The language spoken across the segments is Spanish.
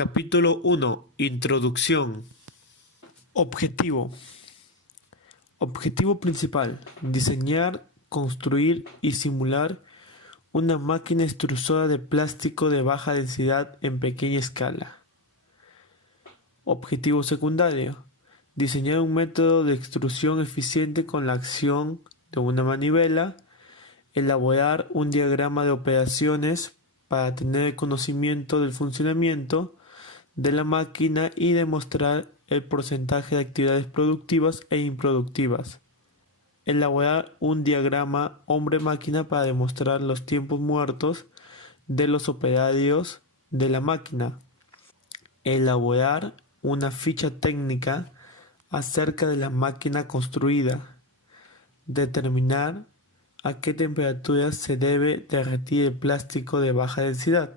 Capítulo 1. Introducción. Objetivo. Objetivo principal: diseñar, construir y simular una máquina extrusora de plástico de baja densidad en pequeña escala. Objetivo secundario: diseñar un método de extrusión eficiente con la acción de una manivela, elaborar un diagrama de operaciones para tener conocimiento del funcionamiento de la máquina y demostrar el porcentaje de actividades productivas e improductivas. Elaborar un diagrama hombre-máquina para demostrar los tiempos muertos de los operarios de la máquina. Elaborar una ficha técnica acerca de la máquina construida. Determinar a qué temperatura se debe derretir el plástico de baja densidad.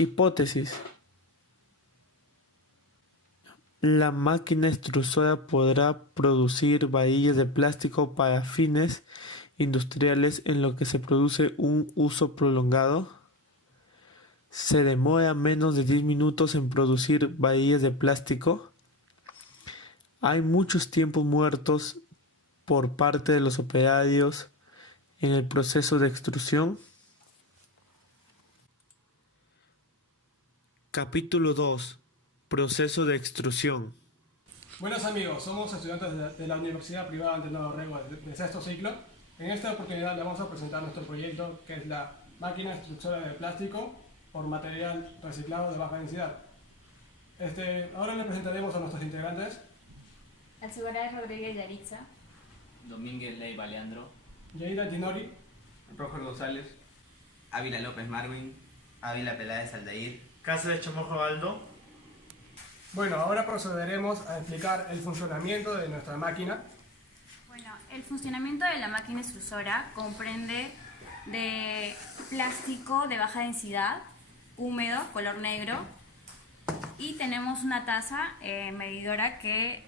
Hipótesis: la máquina extrusora podrá producir varillas de plástico para fines industriales en lo que se produce un uso prolongado. ¿Se demora menos de 10 minutos en producir varillas de plástico? ¿Hay muchos tiempos muertos por parte de los operarios en el proceso de extrusión? Capítulo 2. Proceso de extrusión. Buenos amigos, somos estudiantes de la Universidad Privada Antenor Rego de sexto ciclo. En esta oportunidad les vamos a presentar nuestro proyecto, que es la máquina extrusora de plástico por material reciclado de baja densidad. Ahora les presentaremos a nuestros integrantes: Alcibaray Rodríguez Yaritza, Domínguez Leiva Leandro, Yeida Ginori, Roger González, Ávila López Marvin, Ávila Peláez Aldair, Cáceres Chamorro Aldo. Bueno, ahora procederemos a explicar el funcionamiento de nuestra máquina. Bueno, el funcionamiento de la máquina extrusora comprende de plástico de baja densidad, húmedo, color negro, y tenemos una taza medidora que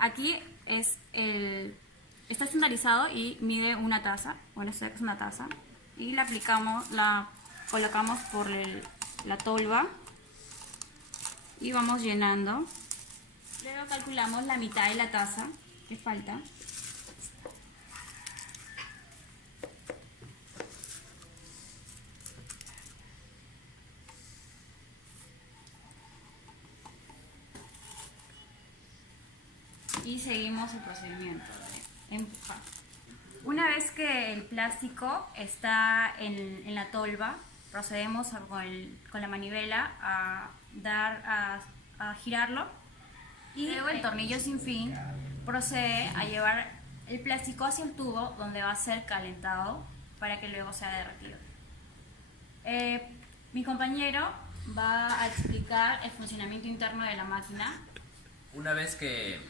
aquí está estandarizado y mide una taza. Bueno, esta es una taza y la colocamos por la tolva y vamos llenando. Luego calculamos la mitad de la taza que falta. Y seguimos el procedimiento de empujar. Una vez que el plástico está en la tolva, procedemos con la manivela a girarlo, y luego el tornillo sin fin procede a llevar el plástico hacia el tubo donde va a ser calentado para que luego sea derretido. Mi compañero va a explicar el funcionamiento interno de la máquina. Una vez que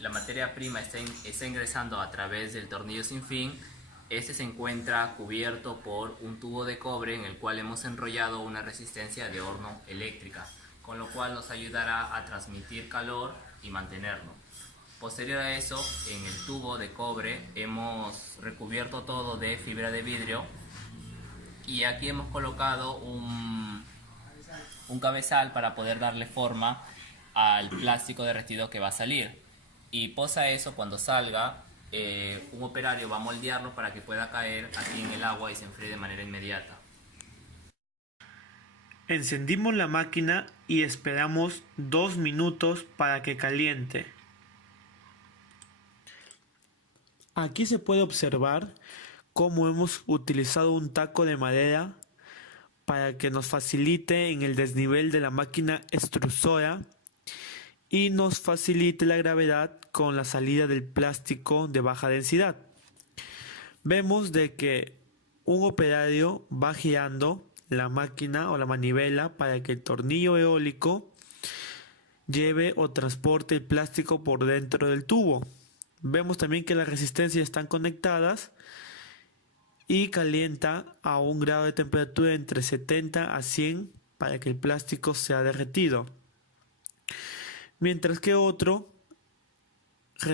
la materia prima está ingresando a través del tornillo sin fin, este se encuentra cubierto por un tubo de cobre en el cual hemos enrollado una resistencia de horno eléctrica, con lo cual nos ayudará a transmitir calor y mantenerlo. Posterior a eso, en el tubo de cobre hemos recubierto todo de fibra de vidrio y aquí hemos colocado un cabezal para poder darle forma al plástico derretido que va a salir. Y posa eso, cuando salga, un operario va a moldearlo para que pueda caer aquí en el agua y se enfríe de manera inmediata. Encendimos la máquina y esperamos 2 minutos para que caliente. Aquí se puede observar cómo hemos utilizado un taco de madera para que nos facilite en el desnivel de la máquina extrusora y nos facilite la gravedad con la salida del plástico de baja densidad. Vemos de que un operario va girando la máquina o la manivela para que el tornillo eólico lleve o transporte el plástico por dentro del tubo. Vemos también que las resistencias están conectadas y calienta a un grado de temperatura entre 70 a 100 para que el plástico sea derretido, mientras que otro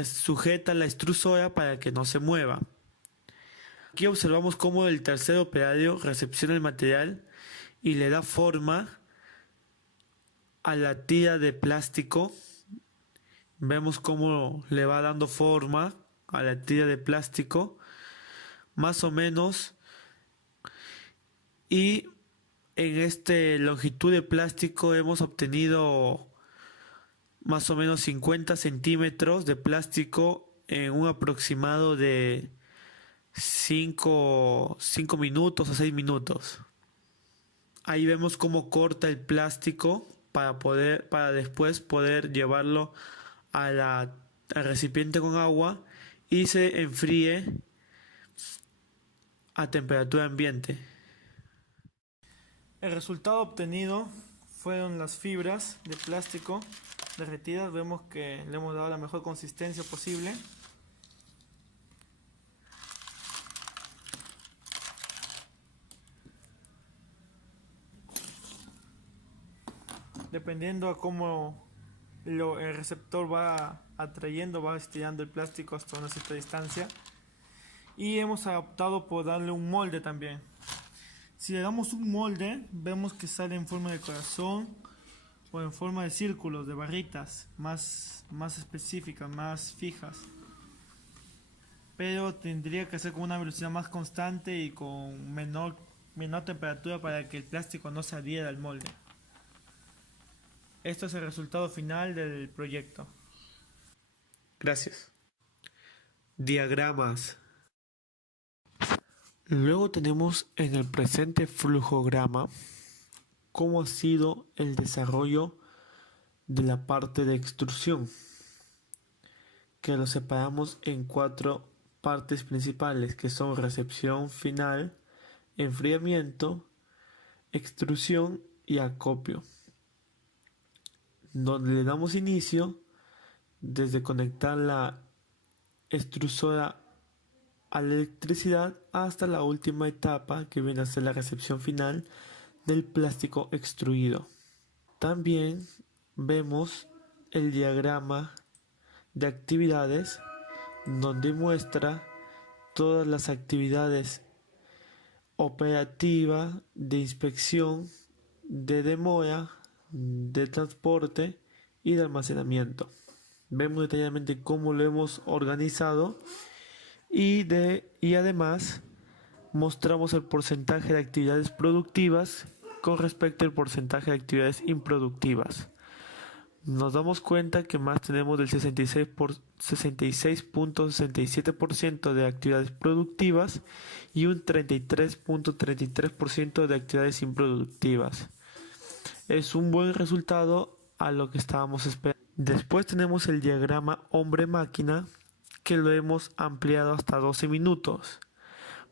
sujeta la extrusora para que no se mueva. Aquí observamos cómo el tercer operario recepciona el material y le da forma a la tira de plástico. Vemos cómo le va dando forma a la tira de plástico, más o menos. Y en esta longitud de plástico hemos obtenido más o menos 50 centímetros de plástico en un aproximado de 5 minutos a 6 minutos. Ahí vemos cómo corta el plástico para después poder llevarlo al recipiente con agua y se enfríe a temperatura ambiente. El resultado obtenido fueron las fibras de plástico derretidas. Vemos que le hemos dado la mejor consistencia posible. Dependiendo a cómo el receptor va atrayendo, va estirando el plástico hasta una cierta distancia. Y hemos optado por darle un molde también. Si le damos un molde, vemos que sale en forma de corazón o en forma de círculos, de barritas más específicas, más fijas. Pero tendría que ser con una velocidad más constante y con menor temperatura para que el plástico no se adhiera al molde. Esto es el resultado final del proyecto. Gracias. Diagramas. Luego tenemos en el presente flujograma cómo ha sido el desarrollo de la parte de extrusión, que lo separamos en 4 partes principales, que son recepción final, enfriamiento, extrusión y acopio, donde le damos inicio desde conectar la extrusora a la electricidad hasta la última etapa, que viene a ser la recepción final del plástico extruido. También vemos el diagrama de actividades, donde muestra todas las actividades operativas, de inspección, de demora, de transporte y de almacenamiento. Vemos detalladamente cómo lo hemos organizado y además mostramos el porcentaje de actividades productivas con respecto al porcentaje de actividades improductivas. Nos damos cuenta que más tenemos del 66.67% de actividades productivas y un 33.33% de actividades improductivas. Es un buen resultado a lo que estábamos esperando. Después tenemos el diagrama hombre-máquina, que lo hemos ampliado hasta 12 minutos.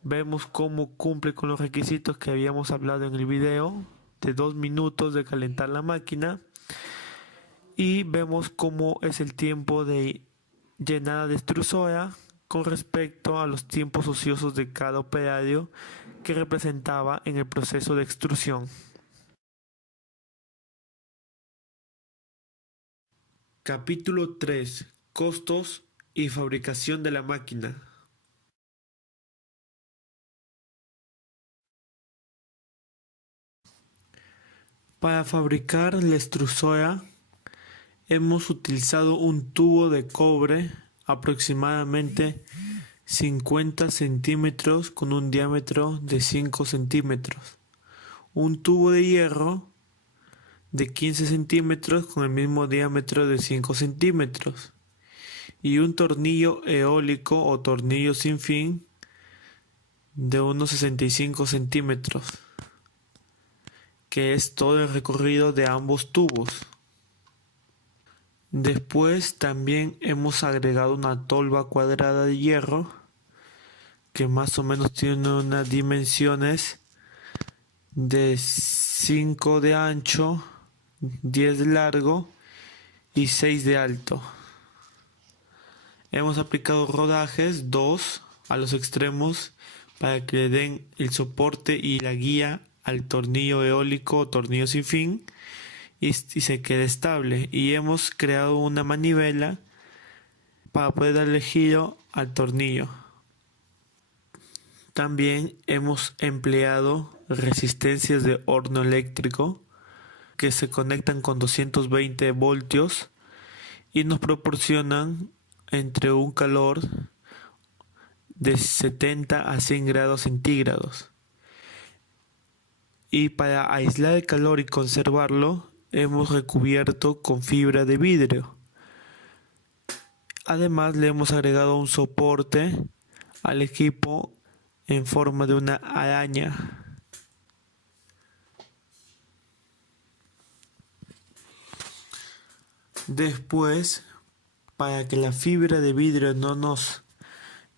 Vemos cómo cumple con los requisitos que habíamos hablado en el video, de 2 minutos de calentar la máquina, y vemos cómo es el tiempo de llenada de extrusora con respecto a los tiempos ociosos de cada operario que representaba en el proceso de extrusión. Capítulo 3. Costos y fabricación de la máquina. Para fabricar la extrusora hemos utilizado un tubo de cobre aproximadamente 50 centímetros con un diámetro de 5 centímetros, un tubo de hierro de 15 centímetros con el mismo diámetro de 5 centímetros y un tornillo eólico o tornillo sin fin de unos 65 centímetros, que es todo el recorrido de ambos tubos. Después también hemos agregado una tolva cuadrada de hierro que más o menos tiene unas dimensiones de 5 de ancho, 10 de largo y 6 de alto. Hemos aplicado rodajes 2 a los extremos para que le den el soporte y la guía al tornillo eólico o tornillo sin fin y se quede estable. Y hemos creado una manivela para poder darle giro al tornillo. También hemos empleado resistencias de horno eléctrico que se conectan con 220 voltios y nos proporcionan entre un calor de 70 a 100 grados centígrados. Y para aislar el calor y conservarlo, hemos recubierto con fibra de vidrio. Además, le hemos agregado un soporte al equipo en forma de una araña. Después, para que la fibra de vidrio no nos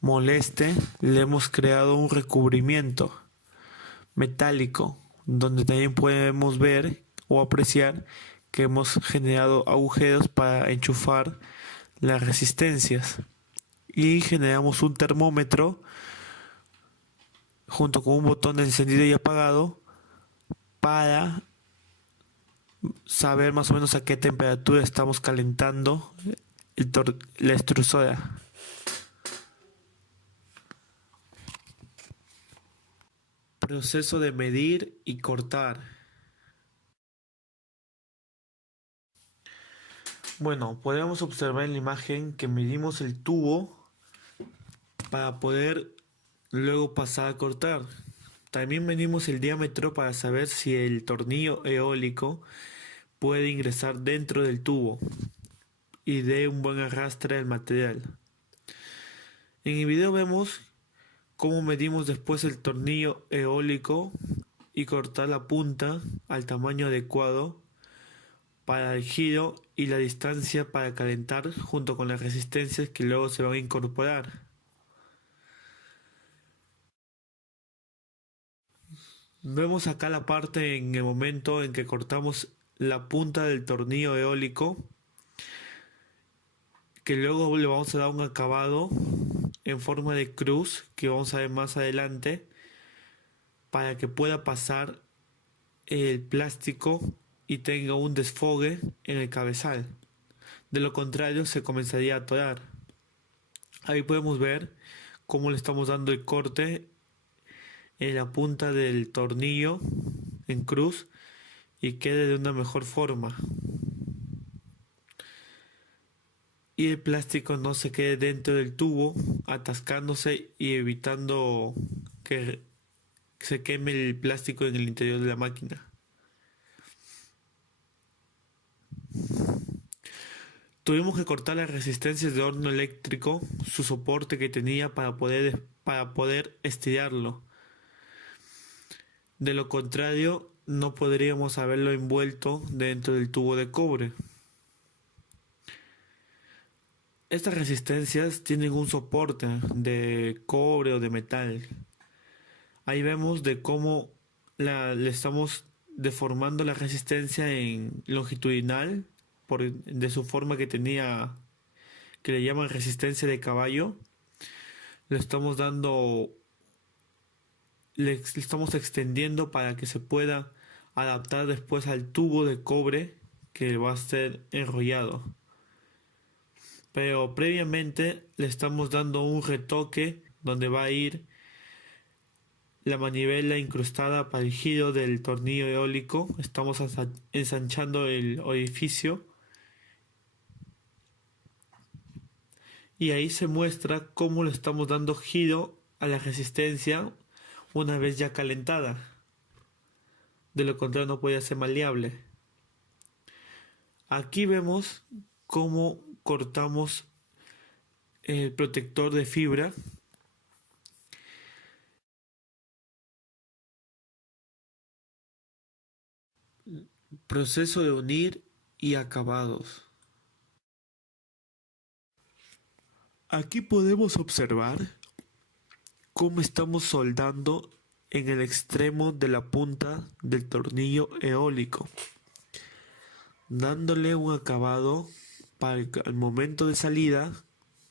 moleste, le hemos creado un recubrimiento metálico, donde también podemos ver o apreciar que hemos generado agujeros para enchufar las resistencias, y generamos un termómetro junto con un botón de encendido y apagado para saber más o menos a qué temperatura estamos calentando la extrusora. Proceso de medir y cortar. Bueno, podemos observar en la imagen que medimos el tubo para poder luego pasar a cortar. También medimos el diámetro para saber si el tornillo eólico puede ingresar dentro del tubo y dé un buen arrastre al material. En el video vemos cómo medimos después el tornillo eólico y cortar la punta al tamaño adecuado para el giro y la distancia para calentar, junto con las resistencias que luego se van a incorporar. Vemos acá la parte en el momento en que cortamos la punta del tornillo eólico, que luego le vamos a dar un acabado en forma de cruz que vamos a ver más adelante, para que pueda pasar el plástico y tenga un desfogue en el cabezal. De lo contrario, se comenzaría a atorar. Ahí podemos ver cómo le estamos dando el corte en la punta del tornillo en cruz y quede de una mejor forma, y el plástico no se quede dentro del tubo atascándose y evitando que se queme el plástico en el interior de la máquina. Tuvimos que cortar las resistencias de horno eléctrico, su soporte que tenía para poder estirarlo. De lo contrario, no podríamos haberlo envuelto dentro del tubo de cobre. Estas resistencias tienen un soporte de cobre o de metal. Ahí vemos de cómo le estamos deformando la resistencia en longitudinal de su forma que tenía, que le llaman resistencia de caballo. Le estamos extendiendo para que se pueda adaptar después al tubo de cobre que va a ser enrollado. Pero previamente le estamos dando un retoque donde va a ir la manivela incrustada para el giro del tornillo eólico. Estamos ensanchando el orificio y ahí se muestra cómo le estamos dando giro a la resistencia una vez ya calentada. De lo contrario, no puede ser maleable. Aquí vemos cómo cortamos el protector de fibra. Proceso de unir y acabados. Aquí podemos observar cómo estamos soldando en el extremo de la punta del tornillo eólico, dándole un acabado para que al momento de salida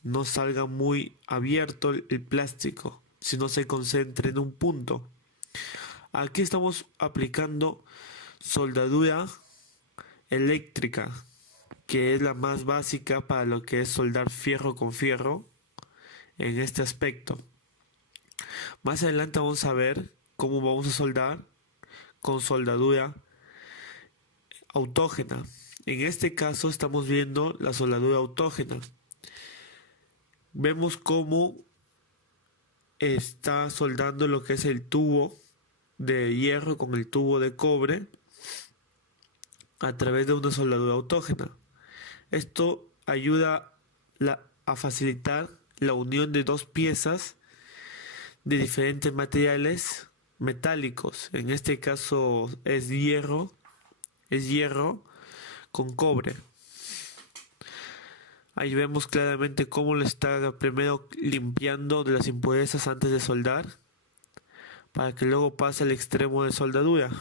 no salga muy abierto el plástico, sino se concentre en un punto. Aquí estamos aplicando soldadura eléctrica, que es la más básica para lo que es soldar fierro con fierro en este aspecto. Más adelante vamos a ver cómo vamos a soldar con soldadura autógena. En este caso estamos viendo la soldadura autógena. Vemos cómo está soldando lo que es el tubo de hierro con el tubo de cobre a través de una soldadura autógena. Esto ayuda a facilitar la unión de dos piezas de diferentes materiales metálicos. En este caso es hierro con cobre. Ahí vemos claramente cómo lo está primero limpiando de las impurezas antes de soldar, para que luego pase al extremo de soldadura.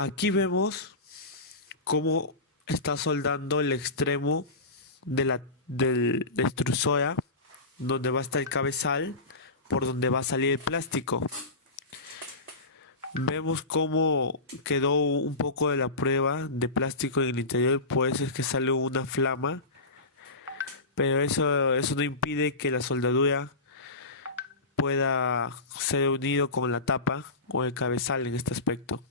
Aquí vemos cómo está soldando el extremo de la extrusora, donde va a estar el cabezal, por donde va a salir el plástico. Vemos cómo quedó un poco de la prueba de plástico en el interior, por eso es que sale una flama, pero eso no impide que la soldadura pueda ser unido con la tapa o el cabezal en este aspecto.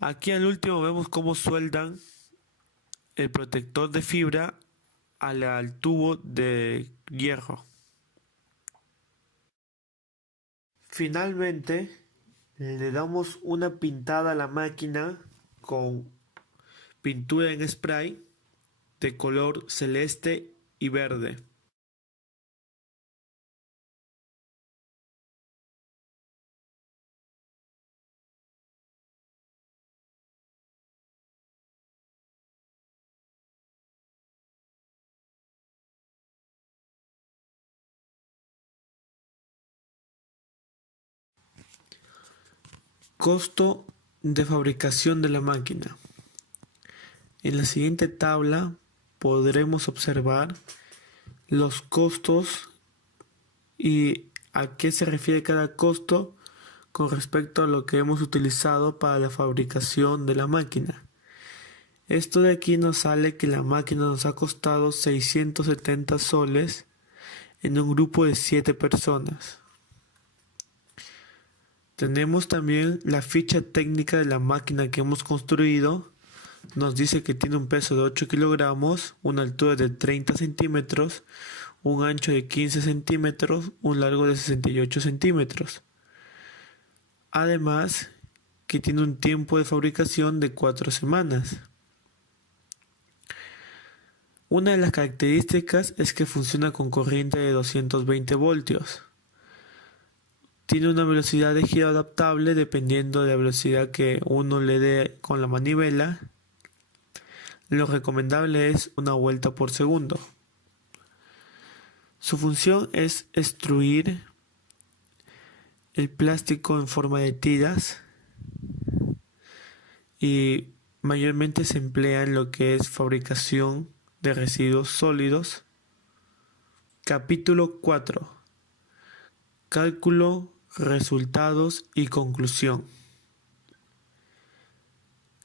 Aquí al último vemos cómo sueldan el protector de fibra al tubo de hierro. Finalmente le damos una pintada a la máquina con pintura en spray de color celeste y verde. Costo de fabricación de la máquina. En la siguiente tabla podremos observar los costos y a qué se refiere cada costo con respecto a lo que hemos utilizado para la fabricación de la máquina. Esto de aquí nos sale que la máquina nos ha costado 670 soles en un grupo de 7 personas. Tenemos también la ficha técnica de la máquina que hemos construido. Nos dice que tiene un peso de 8 kilogramos, una altura de 30 centímetros, un ancho de 15 centímetros, un largo de 68 centímetros. Además, que tiene un tiempo de fabricación de 4 semanas. Una de las características es que funciona con corriente de 220 voltios. Tiene una velocidad de giro adaptable dependiendo de la velocidad que uno le dé con la manivela. Lo recomendable es una vuelta por segundo. Su función es extruir el plástico en forma de tiras y mayormente se emplea en lo que es fabricación de residuos sólidos. Capítulo 4. Cálculo, resultados y conclusión.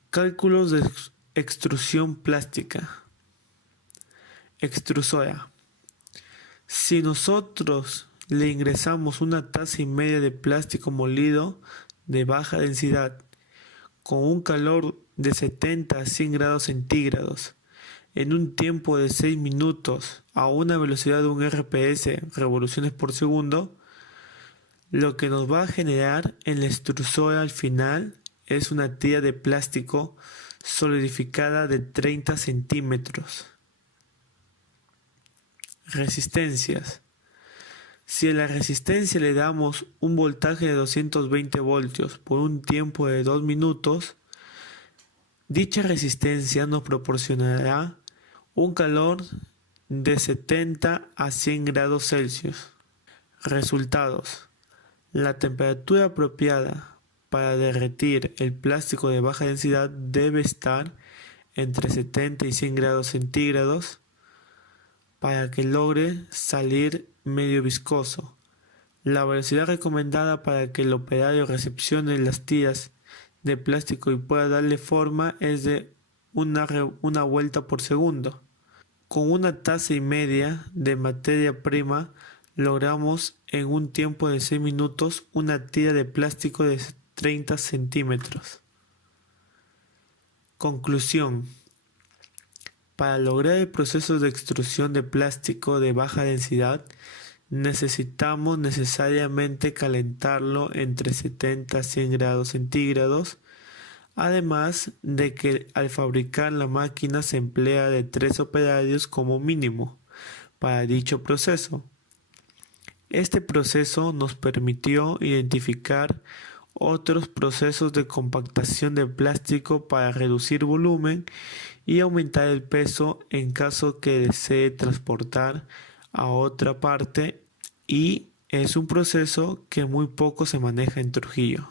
Cálculos de extrusión plástica. Extrusora. Si nosotros le ingresamos una taza y media de plástico molido de baja densidad con un calor de 70 a 100 grados centígrados en un tiempo de 6 minutos a una velocidad de un RPS, revoluciones por segundo, lo que nos va a generar en la extrusora al final es una tira de plástico solidificada de 30 centímetros. Resistencias. Si a la resistencia le damos un voltaje de 220 voltios por un tiempo de 2 minutos, dicha resistencia nos proporcionará un calor de 70 a 100 grados Celsius. Resultados. La temperatura apropiada para derretir el plástico de baja densidad debe estar entre 70 y 100 grados centígrados para que logre salir medio viscoso. La velocidad recomendada para que el operario recepcione las tiras de plástico y pueda darle forma es de una vuelta por segundo. Con una taza y media de materia prima logramos en un tiempo de 6 minutos una tira de plástico de 30 centímetros. Conclusión. Para lograr el proceso de extrusión de plástico de baja densidad, necesitamos necesariamente calentarlo entre 70 a 100 grados centígrados, además de que al fabricar la máquina se emplea de 3 operarios como mínimo para dicho proceso. Este proceso nos permitió identificar otros procesos de compactación de plástico para reducir volumen y aumentar el peso en caso que desee transportar a otra parte, y es un proceso que muy poco se maneja en Trujillo.